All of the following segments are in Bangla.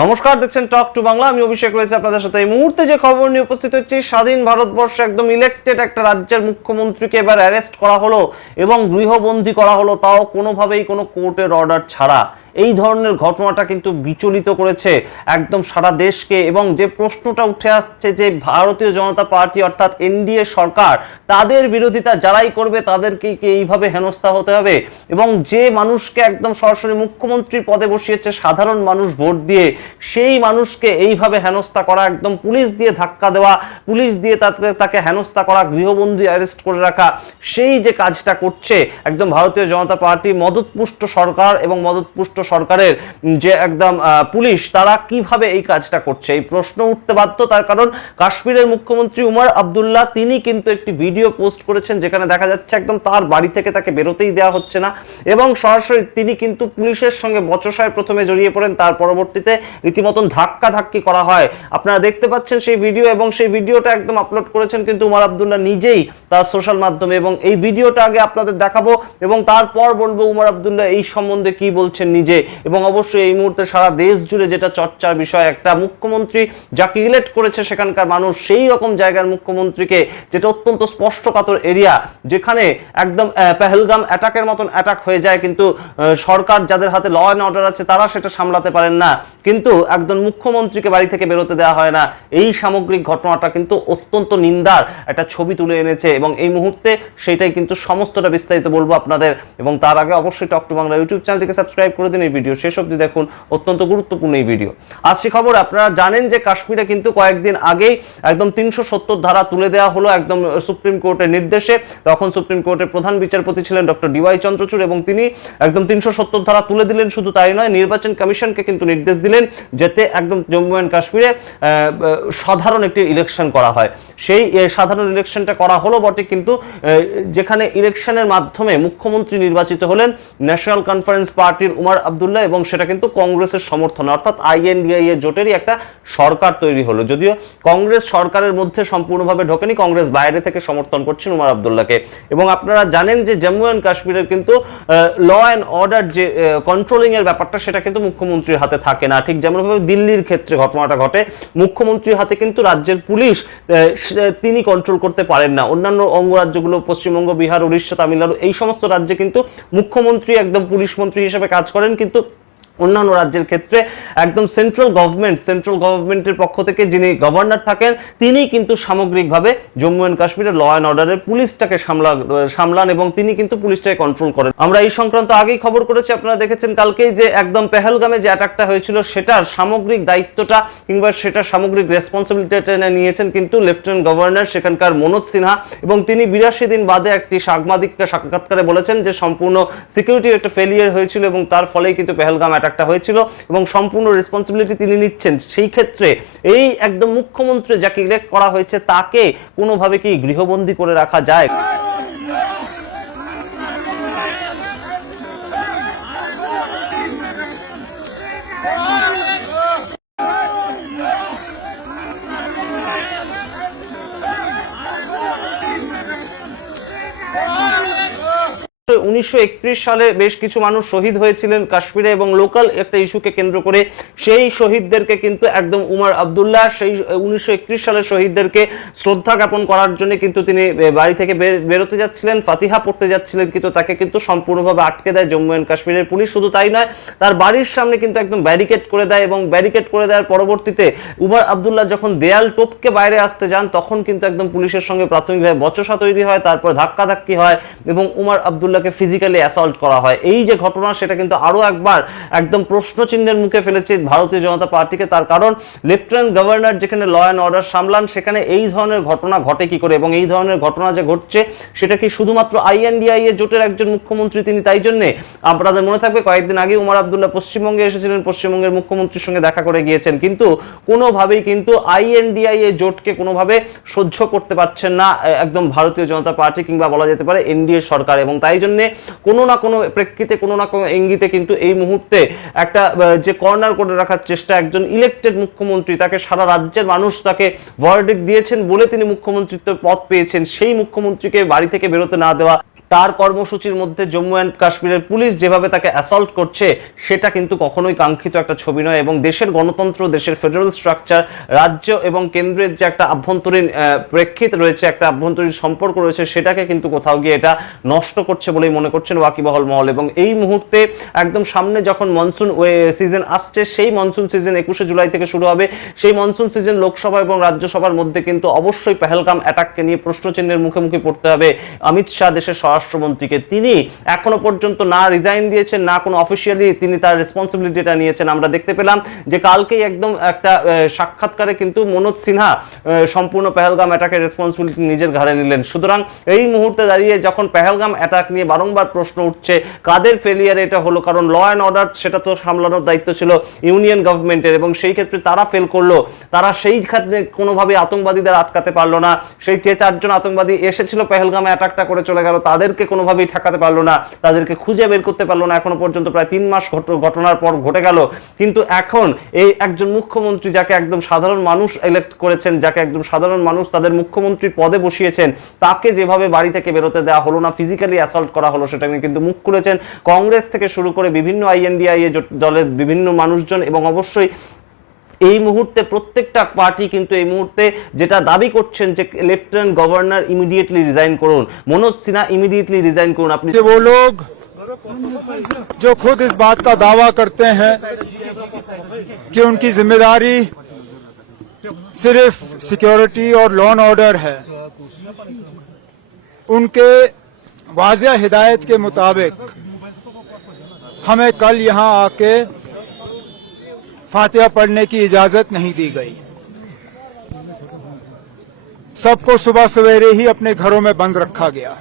নমস্কার, দেখছেন টক টু বাংলা আমি অভিষেক রয়েছে আপনাদের সাথে। এই মুহূর্তে যে খবর নিয়ে উপস্থিত হচ্ছে স্বাধীন ভারতবর্ষে একদম ইলেকটেড একটা রাজ্যের মুখ্যমন্ত্রীকে এবার অ্যারেস্ট করা হলো এবং গৃহবন্দী করা হলো, তাও কোনোভাবেই কোনো কোর্টের অর্ডার ছাড়া। এই ধরনের ঘটনাটা কিন্তু বিচলিত করেছে একদম সারা দেশকে এবং যে প্রশ্নটা উঠে আসছে যে ভারতীয় জনতা পার্টি অর্থাৎ এনডিএ সরকার, তাদের বিরোধিতা যারাই করবে তাদেরকে কি এইভাবে হেনস্থা হতে হবে? এবং যে মানুষকে একদম সরাসরি মুখ্যমন্ত্রীর পদে বসিয়েছে, সাধারণ মানুষ ভোট দিয়ে, সেই মানুষকে এইভাবে হেনস্থা করা, একদম পুলিশ দিয়ে ধাক্কা দেওয়া, পুলিশ দিয়ে তাকে তাকে হেনস্থা করা, গৃহবন্দী অ্যারেস্ট করে রাখা, সেই যে কাজটা করছে একদম ভারতীয় জনতা পার্টি, মদতপুষ্ট সরকার এবং মদতপুষ্ট সরকারের যে একদম পুলিশ, তারা কীভাবে এই কাজটা করছে? এই প্রশ্ন উঠতে বাধ্য, তার কারণ কাশ্মীরের মুখ্যমন্ত্রী উমর আবদুল্লাহ, তিনি কিন্তু একটি ভিডিও পোস্ট করেছেন যেখানে দেখা যাচ্ছে একদম তার বাড়ি থেকে তাকে বেরোতেই দেওয়া হচ্ছে না এবং সরাসরি তিনি কিন্তু পুলিশের সঙ্গে বচসায় প্রথমে জড়িয়ে পড়েন, তার পরবর্তীতে রীতিমতন ধাক্কা ধাক্কি করা হয়। আপনারা দেখতে পাচ্ছেন সেই ভিডিও এবং সেই ভিডিওটা একদম আপলোড করেছেন কিন্তু উমর আবদুল্লাহ নিজেই তার সোশ্যাল মাধ্যমে এবং এই ভিডিওটা আগে আপনাদের দেখাবো এবং তারপর বলব উমর আবদুল্লাহ এই সম্বন্ধে কি বলছেন নিজে। এবং অবশ্যই এই মুহূর্তে সারা দেশ জুড়ে যেটা চর্চার বিষয়, একটা মুখ্যমন্ত্রী যাকে ইলেক্ট করেছে সেখানকার মানুষ, সেই রকম জায়গার মুখ্যমন্ত্রীকে, যেটা অত্যন্ত স্পষ্টকাতর এরিয়া যেখানে একদম পেহেলগাম অ্যাটাকের মতন অ্যাটাক হয়ে যায়, কিন্তু সরকার যাদের হাতে ল অ্যান্ড অর্ডার আছে, তারা সেটা সামলাতে পারেন না। কিন্তু একজন মুখ্যমন্ত্রীকে বাড়ি থেকে বেরোতে দেওয়া হয় না। এই সামগ্রিক ঘটনাটা কিন্তু অত্যন্ত নিন্দার একটা ছবি তুলে এনেছে, এবং এই মুহূর্তে সেটাই কিন্তু সমস্তটা বিস্তারিত বলব আপনাদের। এবং তার আগে অবশ্যই টক টু বাংলা ইউটিউব চ্যানেলটিকে সাবস্ক্রাইব করে দিন এই ভিডিও। শেষ অবধি দেখুন, অত্যন্ত গুরুত্বপূর্ণ এই ভিডিও। আসছি খবর, আপনারা জানেন যে কাশ্মীরে কিন্তু কয়েকদিন আগেই একদম তিনশো সত্তর ধারা তুলে দেওয়া হলো একদম সুপ্রিম কোর্টের নির্দেশে। তখন সুপ্রিম কোর্টের প্রধান বিচারপতি ছিলেন ডক্টর ডিওয়াই চন্দ্রচূড় এবং তিনি একদম তিনশো সত্তর ধারা তুলে দিলেন। শুধু তাই নয়, নির্বাচন কমিশনকে কিন্তু নির্দেশ দিলেন যাতে একদম জম্মু অ্যান্ড কাশ্মীরে সাধারণ একটি ইলেকশন করা হয়। সেই সাধারণ ইলেকশনটা করা হলো বটে কিন্তু যেখানে ইলেকশনের মাধ্যমে মুখ্যমন্ত্রী নির্বাচিত হলেন ন্যাশনাল কনফারেন্স পার্টির উমার আবদুল্লাহ এবং সেটা কিন্তু কংগ্রেসের সমর্থনে, অর্থাৎ আইএনডিআই এর জোটেরই একটা সরকার তৈরি হলো। যদিও কংগ্রেস সরকারের মধ্যে সম্পূর্ণভাবে ঢোকেনি, কংগ্রেস বাইরে থেকে সমর্থন করছেন উমার আবদুল্লাহকে। এবং আপনারা জানেন যে জম্মু অ্যান্ড কাশ্মীরের কিন্তু ল অ্যান্ড অর্ডার যে কন্ট্রোলিং এর ব্যাপারটা সেটা কিন্তু মুখ্যমন্ত্রীর হাতে থাকে না। ঠিক যেমনভাবে দিল্লির ক্ষেত্রে ঘটনাটা ঘটে, মুখ্যমন্ত্রীর হাতে কিন্তু রাজ্যের পুলিশ তিনি কন্ট্রোল করতে পারেন না। অন্যান্য অঙ্গরাজ্যগুলো, পশ্চিমবঙ্গ, বিহার, উড়িষ্যা, তামিলনাড়ু, এই সমস্ত রাজ্যে কিন্তু মুখ্যমন্ত্রী একদম পুলিশ মন্ত্রী হিসেবে কাজ করেন কিন্তু অন্যান্য রাজ্যের ক্ষেত্রে একদম সেন্ট্রাল গভর্নমেন্ট সেন্ট্রাল গভর্নমেন্টের পক্ষ থেকে যিনি গভর্নর থাকেন তিনি কিন্তু সামগ্রিকভাবে জম্মু অ্যান্ড কাশ্মীরের ল অ্যান্ড অর্ডারের পুলিশটাকে সামলা, সামলান এবং তিনি কিন্তু পুলিশটাকে কন্ট্রোল করেন। আমরা এই সংক্রান্ত আগেই খবর করেছি, আপনারা দেখেছেন কালকেই যে একদম পেহেলগামে যে অ্যাটাকটা হয়েছিল, সেটার সামগ্রিক দায়িত্বটা কিংবা সেটার সামগ্রিক রেসপন্সিবিলিটিটা নিয়েছেন কিন্তু লেফটেন্যান্ট গভর্নর সেখানকার মনোজ সিনহা এবং তিনি বিরাশি দিন বাদে একটি সাংবাদিককে সাক্ষাৎকারে বলেছেন যে সম্পূর্ণ সিকিউরিটির একটা ফেলিয়ার হয়েছিল এবং তার ফলেই কিন্তু পেহেলগাম অ্যাটাকটা হয়েছিল এবং সম্পূর্ণ রেসপন্সিবিলিটি তিনি নিচ্ছেন। সেই ক্ষেত্রে এই একদম মুখ্যমন্ত্রী যাকে ইলেক্ট করা হয়েছে, তাকে কোনোভাবে কি গৃহবন্দী করে রাখা যায়? উনিশশো একত্রিশ সালে বেশ কিছু মানুষ শহীদ হয়েছিলেন কাশ্মীরে এবং লোকাল একটা ইস্যুকে কেন্দ্র করে। সেই শহীদদেরকে কিন্তু একদম উমার আবদুল্লাহ, সেই উনিশশো সালের শহীদদেরকে শ্রদ্ধা জ্ঞাপন করার জন্য কিন্তু তিনি বাড়ি থেকে বেরোতে যাচ্ছিলেন, ফাতিহা পড়তে যাচ্ছিলেন কিন্তু তাকে কিন্তু সম্পূর্ণভাবে আটকে দেয় জম্মু অ্যান্ড কাশ্মীরের পুলিশ। শুধু তাই নয়, তার বাড়ির সামনে কিন্তু একদম ব্যারিকেড করে দেয় এবং ব্যারিকেড করে দেওয়ার পরবর্তীতে উমার আবদুল্লাহ যখন দেয়াল টপকে বাইরে আসতে যান, তখন কিন্তু একদম পুলিশের সঙ্গে প্রাথমিকভাবে বচসা তৈরি হয়, তারপর ধাক্কাধাক্কি হয় এবং উমার আবদুল্লাহকে ফিজিক্যালি অ্যাসল্ট করা হয়। এই যে ঘটনা, সেটা কিন্তু আরও একবার একদম প্রশ্নচিহ্নের মুখে ফেলেছে ভারতীয় জনতা পার্টিকে। তার কারণ লেফটেন্যান্ট গভর্নর যেখানে ল অ্যান্ড অর্ডার সামলান, সেখানে এই ধরনের ঘটনা ঘটে কি করে এবং এই ধরনের ঘটনা যে ঘটছে, সেটা কি শুধুমাত্র আইএনডিআই এর জোটের একজন মুখ্যমন্ত্রী তিনি তাই জন্যে? আপনাদের মনে থাকবে, কয়েকদিন আগে উমার আবদুল্লাহ পশ্চিমবঙ্গে এসেছিলেন, পশ্চিমবঙ্গের মুখ্যমন্ত্রীর সঙ্গে দেখা করে গিয়েছেন। কিন্তু কোনোভাবেই কিন্তু আইএনডিআই এর জোটকে কোনোভাবে সহ্য করতে পারছেন না একদম ভারতীয় জনতা পার্টি কিংবা বলা যেতে পারে এনডিএ সরকার এবং তাই জন্য কোনো না কোনো প্রেক্ষিতে, কোনো না কোনো ইঙ্গিতে কিন্তু এই মুহূর্তে একটা যে কর্নার করে রাখার চেষ্টা একজন ইলেকটেড মুখ্যমন্ত্রী, তাকে সারা রাজ্যের মানুষ তাকে ভার্ডিক দিয়েছেন বলে তিনি মুখ্যমন্ত্রিত্বের পদ পেয়েছেন। সেই মুখ্যমন্ত্রীকে বাড়ি থেকে বেরোতে না দেওয়া তার কর্মসূচির মধ্যে জম্মু অ্যান্ড কাশ্মীরের পুলিশ যেভাবে তাকে অ্যাসল্ট করছে, সেটা কিন্তু কখনোই কাঙ্ক্ষিত একটা ছবি নয় এবং দেশের গণতন্ত্র, দেশের ফেডারেল স্ট্রাকচার রাজ্য এবং কেন্দ্রের যে একটা আভ্যন্তরীণ প্রেক্ষিত রয়েছে, একটা আভ্যন্তরীণ সম্পর্ক রয়েছে, সেটাকে কিন্তু কোথাও গিয়ে এটা নষ্ট করছে বলেই মনে করছেন ওয়াকিবহল মহল এবং এই মুহূর্তে একদম সামনে যখন মনসুন সিজন আসছে, সেই মনসুন সিজন একুশে জুলাই থেকে শুরু হবে। সেই মনসুন সিজন লোকসভা এবং রাজ্যসভার মধ্যে কিন্তু অবশ্যই পেহেলগাম অ্যাটাককে নিয়ে প্রশ্নচিহ্নের মুখোমুখি পড়তে হবে। অমিত শাহ দেশের স্বরাষ্ট্রমন্ত্রীকে তিনি এখনও পর্যন্ত না রিজাইন দিয়েছেন, না কোনো অফিসিয়ালি তিনি তার রেসপন্সিবিলিটিটা নিয়েছেন। আমরা দেখতে পেলাম যে কালকেই একদম একটা সাক্ষাৎকারে কিন্তু মনোজ সিনহা সম্পূর্ণ পেহেলগাম অ্যাটাকের রেসপন্সিবিলিটি নিজের ঘাড়ে নিলেন। সুতরাং এই মুহূর্তে দাঁড়িয়ে যখন পেহেলগাম অ্যাটাক নিয়ে বারংবার প্রশ্ন উঠছে, কাদের ফেলিয়ার এটা হলো? কারণ ল অ্যান্ড অর্ডার সেটা তো সামলানোর দায়িত্ব ছিল ইউনিয়ন গভর্নমেন্টের এবং সেই ক্ষেত্রে তারা ফেল করল। তারা সেই ক্ষেত্রে কোনোভাবে আতঙ্কবাদীদের আটকাতে পারল না। সেই যে চারজন আতঙ্কবাদী এসেছিল, পেহেলগামে অ্যাটাকটা করে চলে গেল তাদেরকে কোনোভাবেই ঠেকাতে পারল না, তাদেরকে খুঁজে বের করতে পারল না। এখনও পর্যন্ত প্রায় তিন মাস ঘট- ঘটনার পর ঘটে গেল। কিন্তু এখন এই একজন মুখ্যমন্ত্রী যাকে একদম সাধারণ মানুষ ইলেক্ট করেছেন, যাকে একদম সাধারণ মানুষ তাদের মুখ্যমন্ত্রী পদে বসিয়েছেন, তাকে যেভাবে বাড়ি থেকে বেরোতে দেওয়া হলো না ফিজিক্যালি অ্যাসল্ট করা হলো, সেটা নিয়ে কিন্তু মুখ খুলেছেন। কংগ্রেস থেকে শুরু করে বিভিন্ন আইএনডিআইএ দলের বিভিন্ন মানুষজন এবং অবশ্যই এই মুহূর্তে প্রত্যেকটা পার্টি কিন্তু এই মুহূর্তে যেটা দাবি করছেন যে লেফটেন্যান্ট গভর্নর ইমিডিয়েটলি রিজাইন করুন মনোজ সিনহা ইমিডিয়েটলি রিজাইন করুন আপনি कि वो लोग जो खुद इस बात का दावा करते हैं कि उनकी जिम्मेदारी सिर्फ सिक्योरिटी और लॉ एंड ऑर्डर है उनके वाजिया हिदायत के मुताबिक हमें कल यहां आके फातिहा पढ़ने की इजाज़त नहीं दी गई। सबको सुबह सवेरे ही अपने घरों में बंद रखा गया।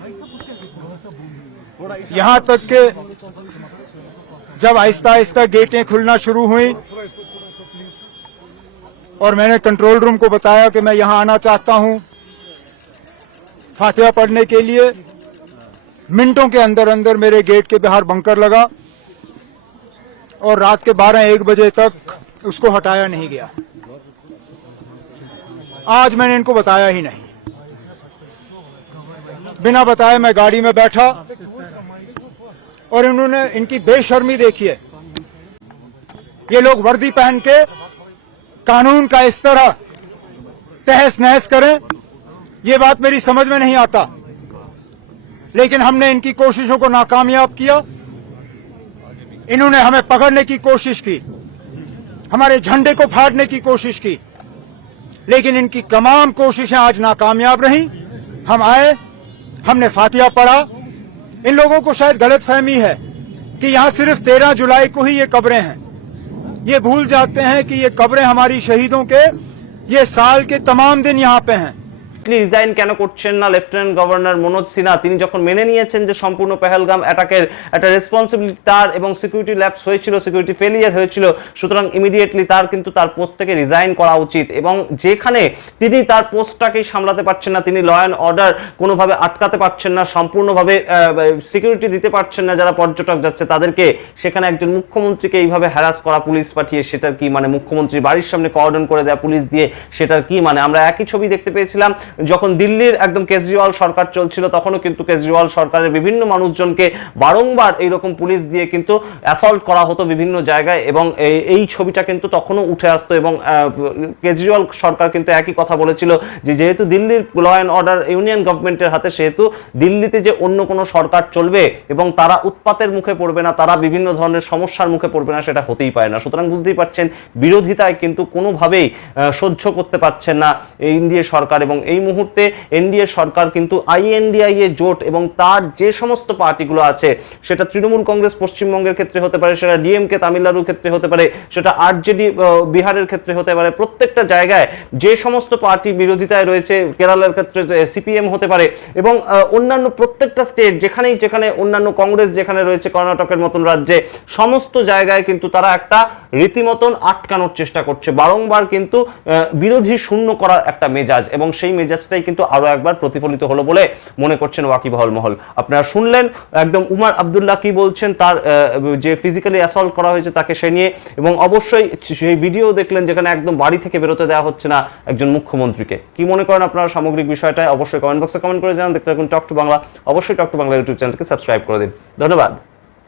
यहाँ तक के जब आहिस्ता आहिस्ता गेटें खुलना शुरू हुई और मैंने कंट्रोल रूम को बताया कि मैं यहाँ आना चाहता हूँ, फातिहा पढ़ने के लिए मिनटों के अंदर अंदर मेरे गेट के बाहर बंकर लगा और रात के 12-1 बजे तक उसको हटाया नहीं गया। आज मैंने इनको बताया ही नहीं। बिना बताए मैं गाड़ी में बैठा और इन्होंने इनकी बेशर्मी देखी है। ये लोग वर्दी पहन के कानून का इस तरह तहस नहस करें, ये बात मेरी समझ में नहीं आता। लेकिन हमने इनकी कोशिशों को नाकामयाब किया। इन्होंने हमें पकड़ने की कोशिश की। हमारे झंडे को फाड़ने की कोशिश की, लेकिन इनकी तमाम कोशिशें आज नाकामयाब रही। हम आए, हमने फातिया पढ़ा। इन लोगों को शायद गलत फहमी है कि यहाँ सिर्फ़ तेरह जुलाई को ही ये कब्रें हैं। ये भूल जाते हैं कि ये कब्रें हमारी शहीदों के, ये साल के तमाम दिन यहाँ पे हैं। রিজাইন কেন করছেন না? লেফটেন্যান্ট গভর্নর মনোজ সিনহা, তিনি যখন মেনে নিয়েছেন যে সম্পূর্ণ পেহেলগাম অ্যাটাকের একটা রেসপন্সিবিলিটি তার এবং সিকিউরিটি ল্যাপস হয়েছিল সিকিউরিটি ফেলিয়ার হয়েছিল, সুতরাং ইমিডিয়েটলি তার কিন্তু তার পোস্ট থেকে রিজাইন করা উচিত এবং যেখানে তিনি তার পোস্টটাকেই সামলাতে পারছেন না, তিনি ল অ্যান্ড অর্ডার কোনোভাবে আটকাতে পারছেন না, সম্পূর্ণভাবে সিকিউরিটি দিতে পারছেন না, যারা পর্যটক যাচ্ছে তাদেরকে, সেখানে একজন মুখ্যমন্ত্রীকে এইভাবে হ্যারাস করা পুলিশ পাঠিয়ে সেটার কি মানে মুখ্যমন্ত্রীর বাড়ির সামনে কর্ডন করে দেওয়া পুলিশ দিয়ে সেটার কি মানে? আমরা একই ছবি দেখতে পেয়েছিলাম যখন দিল্লির একদম কেজরিওয়াল সরকার চলছিল, তখনও কিন্তু কেজরিওয়াল সরকারের বিভিন্ন মানুষজনকে বারংবার এইরকম পুলিশ দিয়ে কিন্তু অ্যাসল্ট করা হতো বিভিন্ন জায়গায় এবং এই- ছবিটা কিন্তু তখনও উঠে আসতো এবং কেজরিওয়াল সরকার কিন্তু একই কথা বলেছিল যে যেহেতু দিল্লির ল অ্যান্ড অর্ডার ইউনিয়ন গভর্নমেন্টের হাতে, সেহেতু দিল্লিতে যে অন্য কোনো সরকার চলবে এবং তারা উৎপাতের মুখে পড়বে না, তারা বিভিন্ন ধরনের সমস্যার মুখে পড়বে না, সেটা হতেই পারে না। সুতরাং বুঝতেই পারছেন, বিরোধিতায় কিন্তু কোনোভাবেই সহ্য করতে পারছেন না এই এনডিএ সরকার এবং এই মুহূর্তে এনডিএ সরকার কিন্তু আইএনডিআই এ জোট এবং তার যে সমস্ত পার্টিগুলো আছে, সেটা তৃণমূল কংগ্রেস পশ্চিমবঙ্গের ক্ষেত্রে হতে পারে, সেটা ডিএমকে তামিলনাড়ুর ক্ষেত্রে হতে পারে, সেটা আরজেডি বিহারের ক্ষেত্রে হতে পারে, প্রত্যেকটা জায়গায় যে সমস্ত পার্টি বিরোধিতায় রয়েছে, কেরালার ক্ষেত্রে সিপিএম হতে পারে এবং অন্যান্য প্রত্যেকটা স্টেট যেখানেই যেখানে অন্যান্য কংগ্রেস যেখানে রয়েছে, কর্ণাটকের মতন রাজ্যে, সমস্ত জায়গায় কিন্তু তারা একটা রীতিমতন আটকানোর চেষ্টা করছে। বারংবার কিন্তু বিরোধী শূন্য করার একটা মেজাজ এবং সেই মেজাজ মেজাজটাই কিন্তু আরও একবার প্রতিফলিত হলো বলে মনে করছেন ওয়াকিবহল মহল। আপনারা শুনলেন, একদম উমার আবদুল্লাহ কি বলছেন, তার যে ফিজিক্যালি অ্যাসল্ট করা হয়েছে তাকে সে নিয়ে এবং অবশ্যই সেই ভিডিও দেখলেন যেখানে একদম বাড়ি থেকে বেরোতে দেওয়া হচ্ছে না একজন মুখ্যমন্ত্রীকে। কি মনে করেন আপনারা সামগ্রিক বিষয়টায়? অবশ্যই কমেন্ট বক্সে কমেন্ট করে জানান। দেখতে থাকুন টক টু বাংলা। অবশ্যই টক টু বাংলা ইউটিউব চ্যানেলকে সাবস্ক্রাইব করে দিন। ধন্যবাদ।